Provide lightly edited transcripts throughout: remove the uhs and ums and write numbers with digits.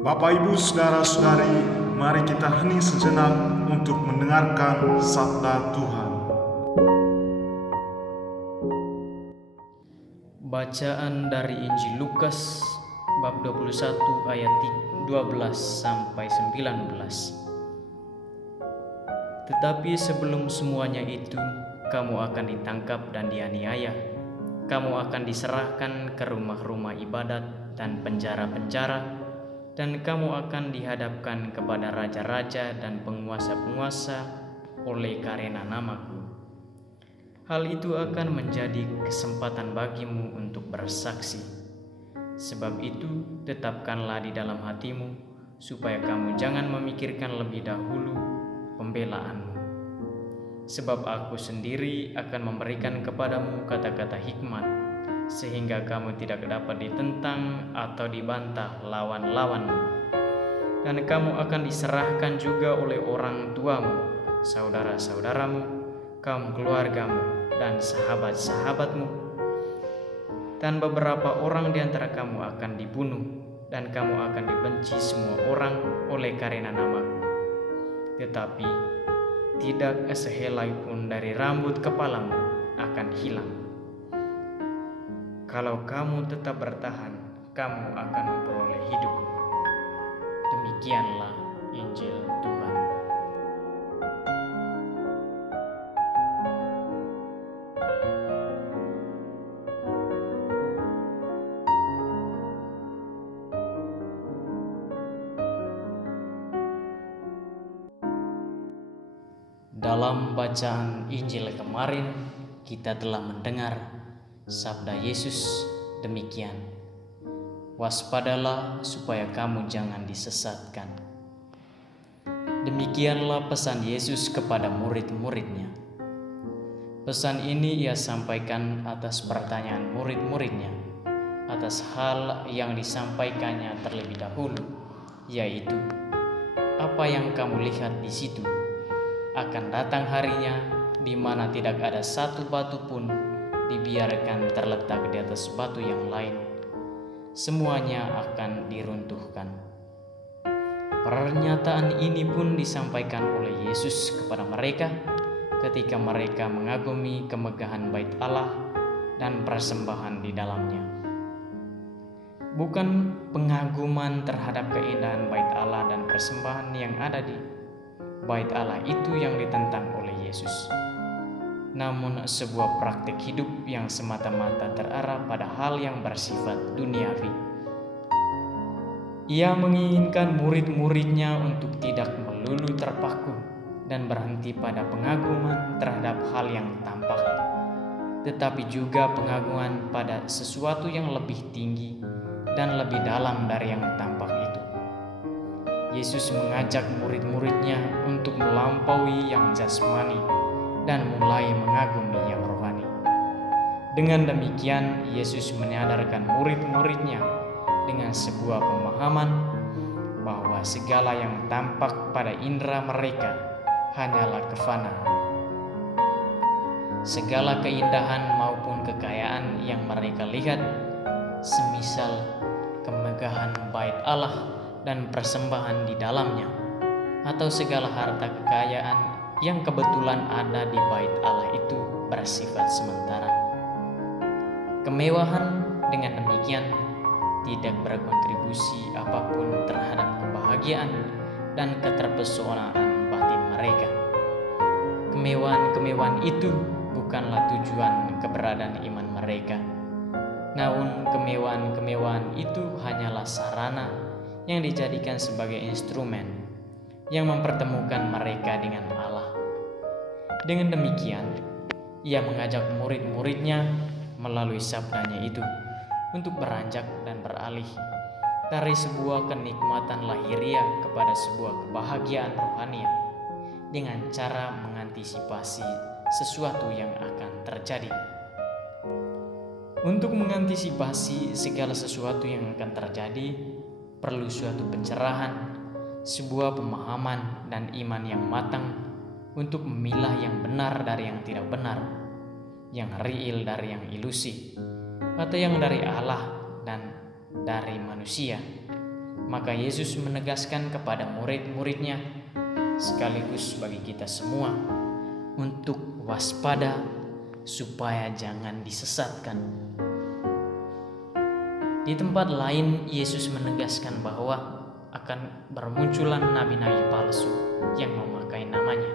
Bapak, Ibu, saudara-saudari, mari kita hening sejenak untuk mendengarkan sabda Tuhan. Bacaan dari Injil Lukas bab 21 ayat 12 sampai 19. Tetapi sebelum semuanya itu, kamu akan ditangkap dan dianiaya. Kamu akan diserahkan ke rumah-rumah ibadat dan penjara-penjara, dan kamu akan dihadapkan kepada raja-raja dan penguasa-penguasa oleh karena namaku. Hal itu akan menjadi kesempatan bagimu untuk bersaksi. Sebab itu, tetapkanlah di dalam hatimu, supaya kamu jangan memikirkan lebih dahulu pembelaanmu. Sebab aku sendiri akan memberikan kepadamu kata-kata hikmat, sehingga kamu tidak dapat ditentang atau dibantah lawan-lawanmu. Dan kamu akan diserahkan juga oleh orang tuamu, saudara-saudaramu, kaum keluargamu, dan sahabat-sahabatmu. Dan beberapa orang di antara kamu akan dibunuh, dan kamu akan dibenci semua orang oleh karena namaku. Tetapi tidak sehelai pun dari rambut kepalamu akan hilang. Kalau kamu tetap bertahan, kamu akan memperoleh hidup. Demikianlah Injil Tuhan. Dalam bacaan Injil kemarin, kita telah mendengar sabda Yesus demikian: "Waspadalah supaya kamu jangan disesatkan." Demikianlah pesan Yesus kepada murid-muridnya. Pesan ini ia sampaikan atas pertanyaan murid-muridnya atas hal yang disampaikannya terlebih dahulu, yaitu, "Apa yang kamu lihat di situ? Akan datang harinya di mana tidak ada satu batu pun dibiarkan terletak di atas batu yang lain. Semuanya akan diruntuhkan." Pernyataan ini pun disampaikan oleh Yesus kepada mereka ketika mereka mengagumi kemegahan Bait Allah dan persembahan di dalamnya. Bukan pengaguman terhadap keindahan Bait Allah dan persembahan yang ada di Bait Allah itu yang ditentang oleh Yesus, namun sebuah praktik hidup yang semata-mata terarah pada hal yang bersifat duniawi. Ia menginginkan murid-muridnya untuk tidak melulu terpaku dan berhenti pada pengaguman terhadap hal yang tampak, tetapi juga pengaguman pada sesuatu yang lebih tinggi dan lebih dalam dari yang tampak itu. Yesus mengajak murid-muridnya untuk melampaui yang jasmani dan mulai mengagumi yang rohani. Dengan demikian, Yesus menyadarkan murid-muridnya dengan sebuah pemahaman bahwa segala yang tampak pada indera mereka hanyalah kefanaan. Segala keindahan maupun kekayaan yang mereka lihat, semisal kemegahan Bait Allah dan persembahan di dalamnya, atau segala harta kekayaan yang kebetulan ada di Bait Allah itu bersifat sementara. Kemewahan dengan demikian tidak berkontribusi apapun terhadap kebahagiaan dan keterpesonaan batin mereka. Kemewahan-kemewahan itu bukanlah tujuan keberadaan iman mereka, namun kemewahan-kemewahan itu hanyalah sarana yang dijadikan sebagai instrumen yang mempertemukan mereka dengan Allah. Dengan demikian, ia mengajak murid-muridnya melalui sabdanya itu untuk beranjak dan beralih dari sebuah kenikmatan lahiriah kepada sebuah kebahagiaan rohaniah dengan cara mengantisipasi sesuatu yang akan terjadi. Untuk mengantisipasi segala sesuatu yang akan terjadi, perlu suatu pencerahan, sebuah pemahaman dan iman yang matang untuk memilah yang benar dari yang tidak benar, yang real dari yang ilusi, atau yang dari Allah dan dari manusia. Maka Yesus menegaskan kepada murid-muridnya sekaligus bagi kita semua untuk waspada supaya jangan disesatkan. Di tempat lain Yesus menegaskan bahwa akan bermunculan nabi-nabi palsu yang memakai namanya.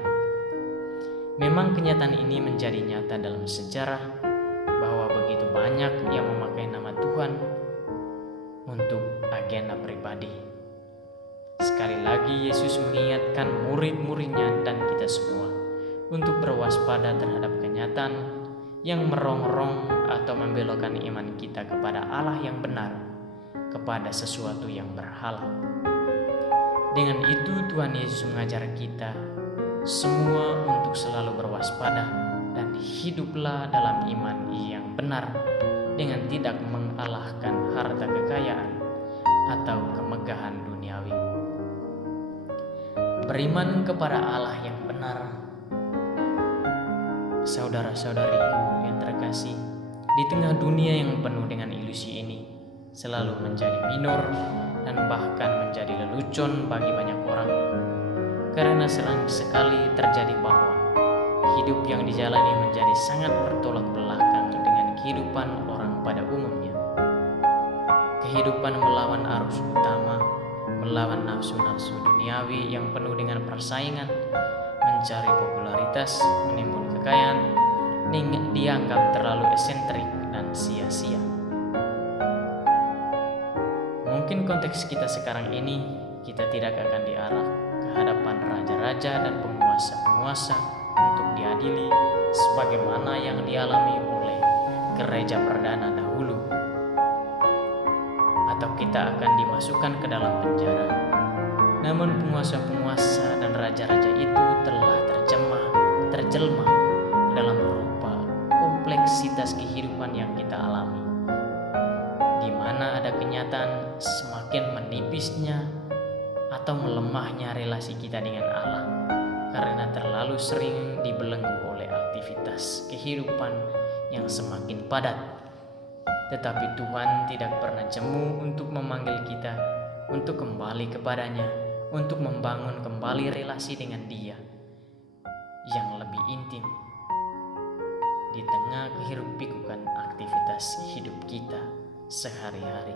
Memang kenyataan ini menjadi nyata dalam sejarah bahwa begitu banyak yang memakai nama Tuhan untuk agenda pribadi. Sekali lagi Yesus mengingatkan murid-muridnya dan kita semua untuk berwaspada terhadap kenyataan yang merongrong atau membelokkan iman kita kepada Allah yang benar, kepada sesuatu yang berhala. Dengan itu Tuhan Yesus mengajar kita semua untuk selalu berwaspada dan hiduplah dalam iman yang benar dengan tidak mengalahkan harta kekayaan atau kemegahan duniawi. Beriman kepada Allah yang benar. Saudara-saudariku yang terkasih, di tengah dunia yang penuh dengan ilusi ini, selalu menjadi minor dan bahkan menjadi lelucon bagi banyak orang. Karena sering sekali terjadi bahwa hidup yang dijalani menjadi sangat bertolak belakang dengan kehidupan orang pada umumnya. Kehidupan melawan arus utama, melawan nafsu-nafsu duniawi yang penuh dengan persaingan, mencari popularitas, menimbun kekayaan, dianggap terlalu eksentrik dan sia-sia. Mungkin konteks kita sekarang ini, kita tidak akan diarah ke hadapan raja-raja dan penguasa-penguasa untuk diadili sebagaimana yang dialami oleh gereja perdana dahulu, atau kita akan dimasukkan ke dalam penjara. Namun penguasa-penguasa dan raja-raja itu telah terjelma ke dalam rupa kompleksitas kehidupan yang kita alami, di mana ada kenyataan semakin menipisnya atau melemahnya relasi kita dengan Allah karena terlalu sering dibelenggu oleh aktivitas kehidupan yang semakin padat. Tetapi Tuhan tidak pernah jemu untuk memanggil kita untuk kembali kepadanya, untuk membangun kembali relasi dengan Dia yang lebih intim di tengah kehirup-pikukan aktivitas hidup kita sehari-hari.